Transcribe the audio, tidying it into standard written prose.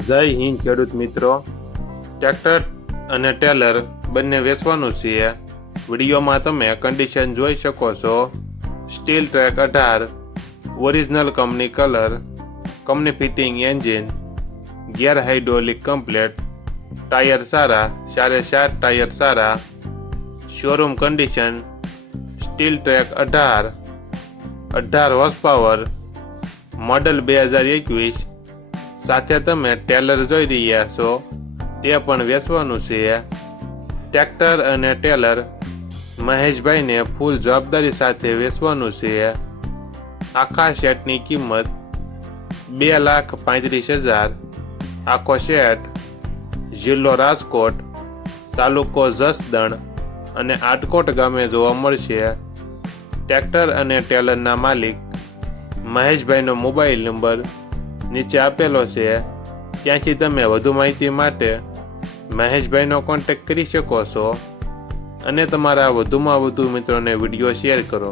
જય હિન્દ ખેડૂત મિત્રો, ટ્રેક્ટર અને ટેલર બંને વેચવાનું છે. વિડીયોમાં તમે કન્ડિશન જોઈ શકો છો. Steel track 18, original company colour, company fitting engine, gear hydraulic complete, tyre સારા, 4.4 ટાયર સારા, showroom condition. Steel track 18 horse power, model 2021. સાથે તમે ટેલર જોઈ રહ્યા છો તે પણ વેચવાનું છે. ટ્રેક્ટર અને ટેલર મહેશભાઈને ફૂલ જવાબદારી સાથે વેચવાનું છે. આખા સેટની કિંમત 2,35,000. આખો સેટ જિલ્લો રાજકોટ, તાલુકો જસદણ અને આટકોટ ગામે જોવા મળશે. ટ્રેક્ટર અને ટેલરના માલિક મહેશભાઈનો મોબાઈલ નંબર નીચે આપેલો છે. ત્યાંથી તમે વધુ માહિતી માટે મહેશભાઈનો કોન્ટેક્ટ કરી શકો છો અને તમારા વધુમાં વધુ મિત્રોને વિડીયો શેર કરો.